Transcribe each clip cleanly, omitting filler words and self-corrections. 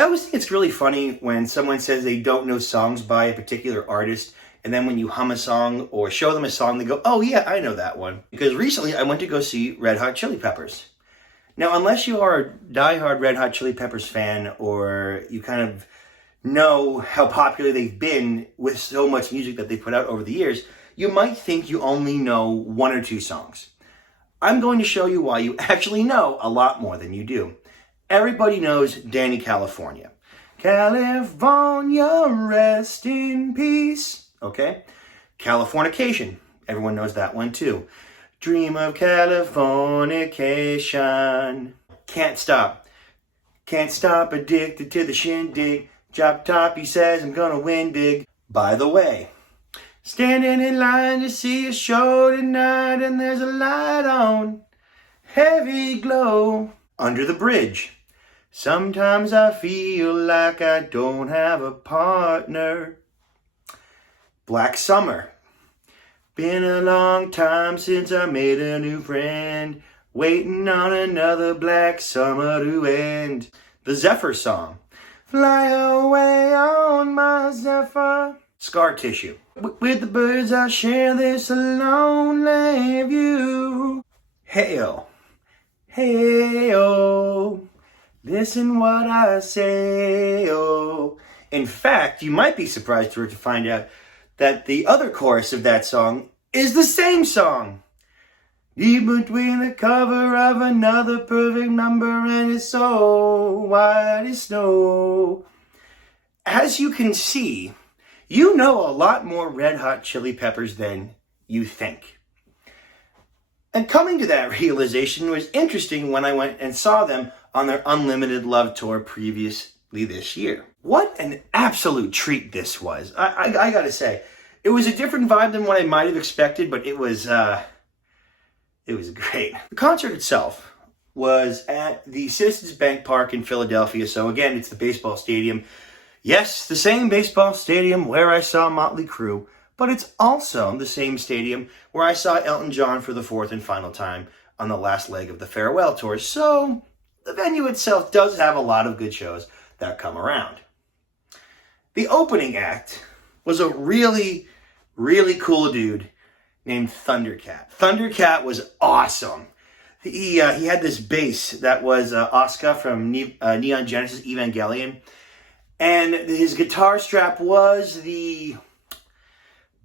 I always think it's really funny when someone says they don't know songs by a particular artist, and then when you hum a song or show them a song, they go, oh yeah, I know that one. Because recently I went to go see Red Hot Chili Peppers. Now, unless you are a diehard Red Hot Chili Peppers fan, or you kind of know how popular they've been with so much music that they put out over the years, you might think you only know one or two songs. I'm going to show you why you actually know a lot more than you do. Everybody knows Danny California. California, rest in peace. Okay? Californication. Everyone knows that one too. Dream of Californication. Can't stop. Can't stop, addicted to the shindig. Drop top, he says, I'm gonna win big. By the way, standing in line to see a show tonight, and there's a light on. Heavy glow. Under the bridge. Sometimes I feel like I don't have a partner. Black Summer. Been a long time since I made a new friend. Waiting on another black summer to end. The Zephyr Song. Fly away on my Zephyr. Scar Tissue. With the birds I share this lonely view. Hey-oh. Hey-oh. Listen what I say, oh. In fact, you might be surprised to find out that the other chorus of that song is the same song. Deep between the cover of another perfect number and it's so white as snow. As you can see, you know a lot more Red Hot Chili Peppers than you think. And coming to that realization was interesting when I went and saw them on their Unlimited Love Tour previously this year. What an absolute treat this was. I gotta say, it was a different vibe than what I might have expected, but it was great. The concert itself was at the Citizens Bank Park in Philadelphia. So again, it's the baseball stadium. Yes, the same baseball stadium where I saw Motley Crue, but it's also the same stadium where I saw Elton John for the fourth and final time on the last leg of the farewell tour. So the venue itself does have a lot of good shows that come around. The opening act was a really, really cool dude named Thundercat. Thundercat was awesome. He had this bass that was Asuka from Neon Genesis Evangelion. And his guitar strap was the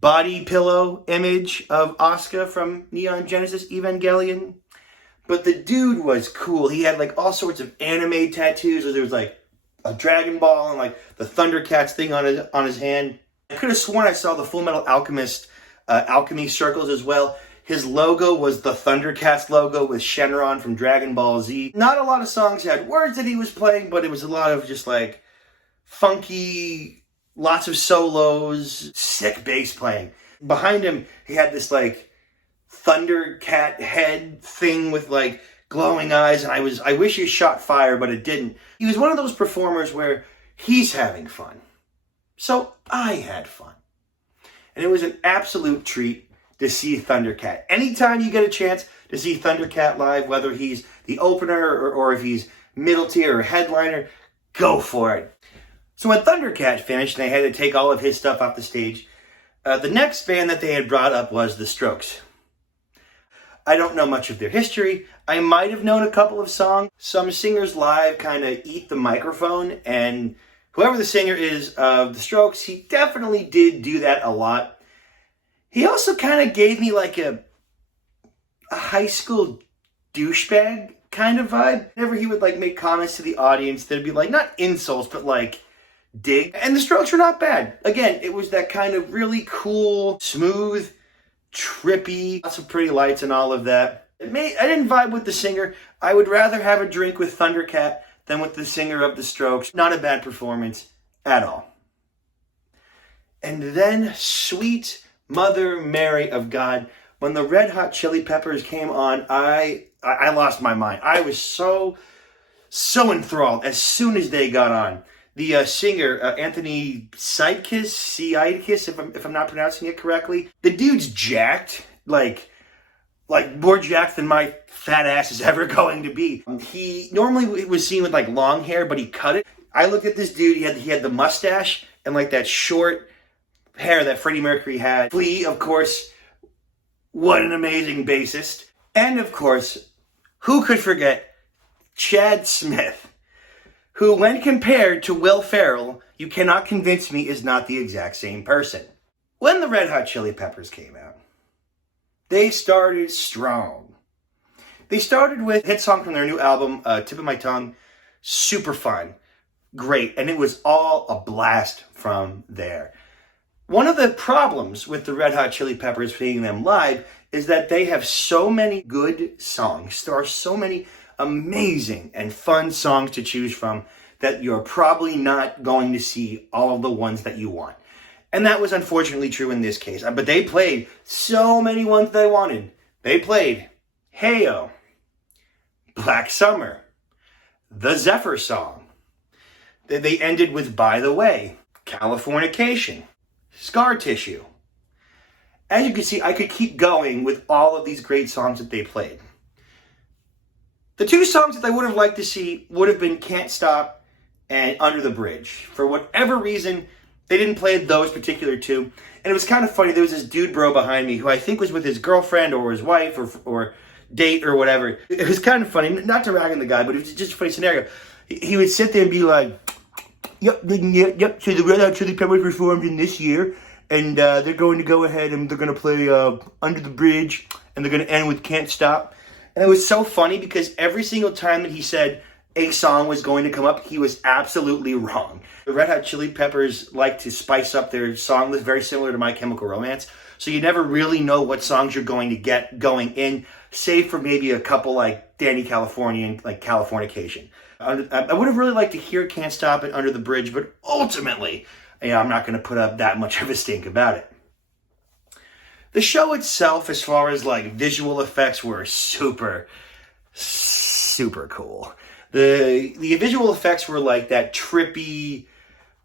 body pillow image of Asuka from Neon Genesis Evangelion. But the dude was cool. He had like all sorts of anime tattoos. There was like a Dragon Ball and like the Thundercats thing on his hand. I could have sworn I saw the Full Metal Alchemist alchemy circles as well. His logo was the Thundercats logo with Shenron from Dragon Ball Z. Not a lot of songs had words that he was playing, but it was a lot of just like funky, lots of solos, sick bass playing. Behind him, he had this like Thundercat head thing with like glowing eyes, and I wish he shot fire, but it didn't. He was one of those performers where he's having fun. So I had fun. And it was an absolute treat to see Thundercat. Anytime you get a chance to see Thundercat live, whether he's the opener or if he's middle tier or headliner, go for it. So when Thundercat finished and they had to take all of his stuff off the stage, the next band that they had brought up was The Strokes. I don't know much of their history. I might have known a couple of songs. Some singers live kind of eat the microphone, and whoever the singer is of The Strokes, he definitely did do that a lot. He also kind of gave me like a high school douchebag kind of vibe. Whenever he would like make comments to the audience, there'd be like, not insults, but like dig. And The Strokes were not bad. Again, it was that kind of really cool, smooth, trippy, lots of pretty lights and all of that. I didn't vibe with the singer. I would rather have a drink with Thundercat than with the singer of The Strokes. Not a bad performance at all. And then, sweet Mother Mary of God, when the Red Hot Chili Peppers came on, I lost my mind. I was so enthralled as soon as they got on. The singer, Anthony Sidekiss, if I'm not pronouncing it correctly, the dude's jacked, like more jacked than my fat ass is ever going to be. He normally was seen with like long hair, but he cut it. I looked at this dude, he had the mustache and like that short hair that Freddie Mercury had. Flea, of course, what an amazing bassist. And of course, who could forget Chad Smith, who when compared to Will Ferrell, you cannot convince me is not the exact same person. When the Red Hot Chili Peppers came out, they started strong. They started with a hit song from their new album, Tip of My Tongue, super fun, great, and it was all a blast from there. One of the problems with the Red Hot Chili Peppers seeing them live is that they have so many good songs. There are so many amazing and fun songs to choose from that you're probably not going to see all of the ones that you want. And that was unfortunately true in this case. But they played so many ones they wanted. They played Hey-O, Black Summer, The Zephyr Song. They ended with By the Way, Californication, Scar Tissue. As you can see, I could keep going with all of these great songs that they played. The two songs that I would have liked to see would have been Can't Stop and Under the Bridge. For whatever reason, they didn't play those particular two. And it was kind of funny. There was this dude bro behind me who I think was with his girlfriend or his wife or date or whatever. It was kind of funny. Not to rag on the guy, but it was just a funny scenario. He would sit there and be like, yep, so the Red Hot Chili Peppers were formed in this year. And they're going to go ahead and they're going to play Under the Bridge. And they're going to end with Can't Stop. And it was so funny because every single time that he said a song was going to come up, he was absolutely wrong. The Red Hot Chili Peppers like to spice up their song list, very similar to My Chemical Romance. So you never really know what songs you're going to get going in, save for maybe a couple like Danny California and like Californication. I would have really liked to hear Can't Stop and Under the Bridge, but ultimately, I'm not going to put up that much of a stink about it. The show itself, as far as like visual effects, were super, super cool. The visual effects were like that trippy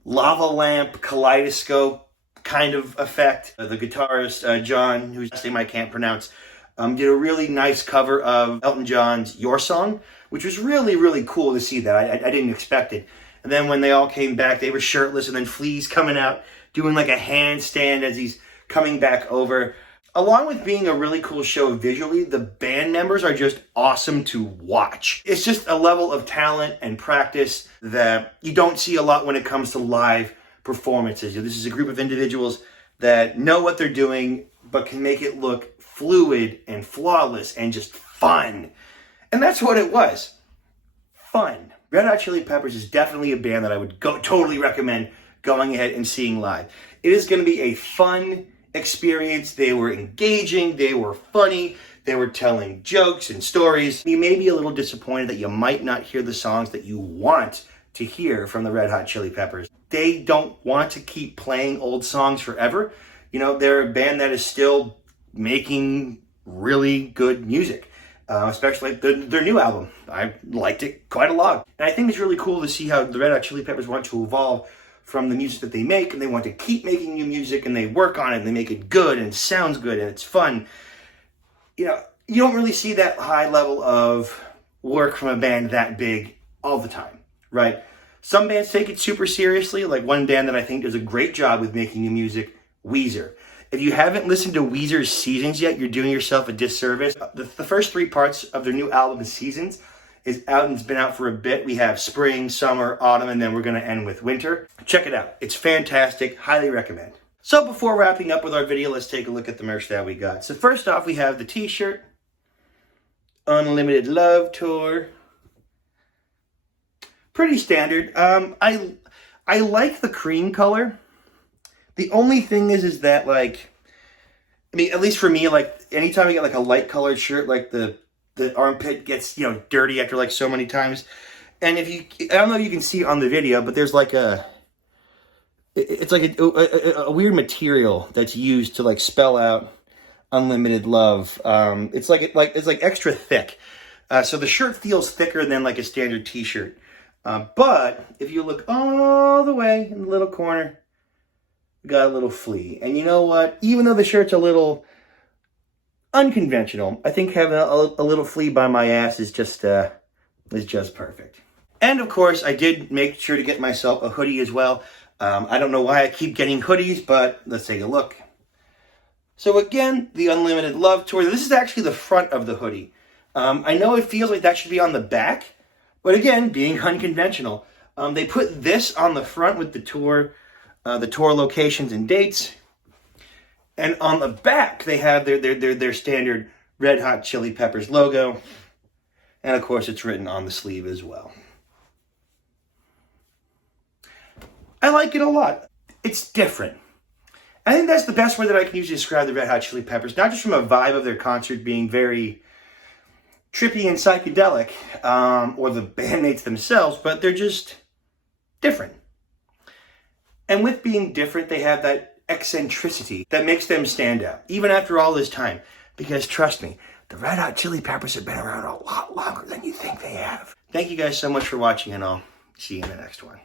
lava lamp kaleidoscope kind of effect. The guitarist, John, whose name I can't pronounce, did a really nice cover of Elton John's Your Song, which was really, really cool to see that. I didn't expect it. And then when they all came back, they were shirtless, and then Flea's coming out doing like a handstand as he's coming back over. Along with being a really cool show visually, the band members are just awesome to watch. It's just a level of talent and practice that you don't see a lot when it comes to live performances. This is a group of individuals that know what they're doing, but can make it look fluid and flawless and just fun. And that's what it was. Fun. Red Hot Chili Peppers is definitely a band that I would totally recommend going ahead and seeing live. It is going to be a fun experience. They were engaging, they were funny, they were telling jokes and stories. You may be a little disappointed that you might not hear the songs that you want to hear from the Red Hot Chili Peppers. They don't want to keep playing old songs forever. They're a band that is still making really good music, especially their new album. I liked it quite a lot. And I think it's really cool to see how the Red Hot Chili Peppers want to evolve from the music that they make, and they want to keep making new music, and they work on it, and they make it good, and it sounds good, and it's fun. You don't really see that high level of work from a band that big all the time, right? Some bands take it super seriously, like one band that I think does a great job with making new music, Weezer. If you haven't listened to Weezer's Seasons yet, you're doing yourself a disservice. The first 3 parts of their new album, Seasons, is out and it's been out for a bit. We have spring, summer, autumn, and then we're going to end with winter. Check it out. It's fantastic. Highly recommend. So before wrapping up with our video, let's take a look at the merch that we got. So first off, we have the t-shirt, Unlimited Love Tour. Pretty standard. I like the cream color. The only thing is that at least for me, anytime I get a light colored shirt, the armpit gets, dirty after so many times. And I don't know if you can see on the video, but there's it's like a weird material that's used to spell out unlimited love. It's extra thick. So the shirt feels thicker than a standard t-shirt. But if you look all the way in the little corner, we got a little flea. And you know what? Even though the shirt's a little unconventional, I think having a little flea by my ass is just perfect. And of course, I did make sure to get myself a hoodie as well. I don't know why I keep getting hoodies, but let's take a look. So again, the Unlimited Love Tour. This is actually the front of the hoodie. I know it feels like that should be on the back, but again, being unconventional, they put this on the front with the tour locations and dates, and on the back they have their standard Red Hot Chili Peppers logo, and of course it's written on the sleeve as well. I like it a lot. It's different. I think that's the best way that I can usually describe the Red Hot Chili Peppers, not just from a vibe of their concert being very trippy and psychedelic, or the bandmates themselves, but they're just different. And with being different, they have that eccentricity that makes them stand out, even after all this time. Because trust me, the Red Hot Chili Peppers have been around a lot longer than you think they have. Thank you guys so much for watching, and I'll see you in the next one.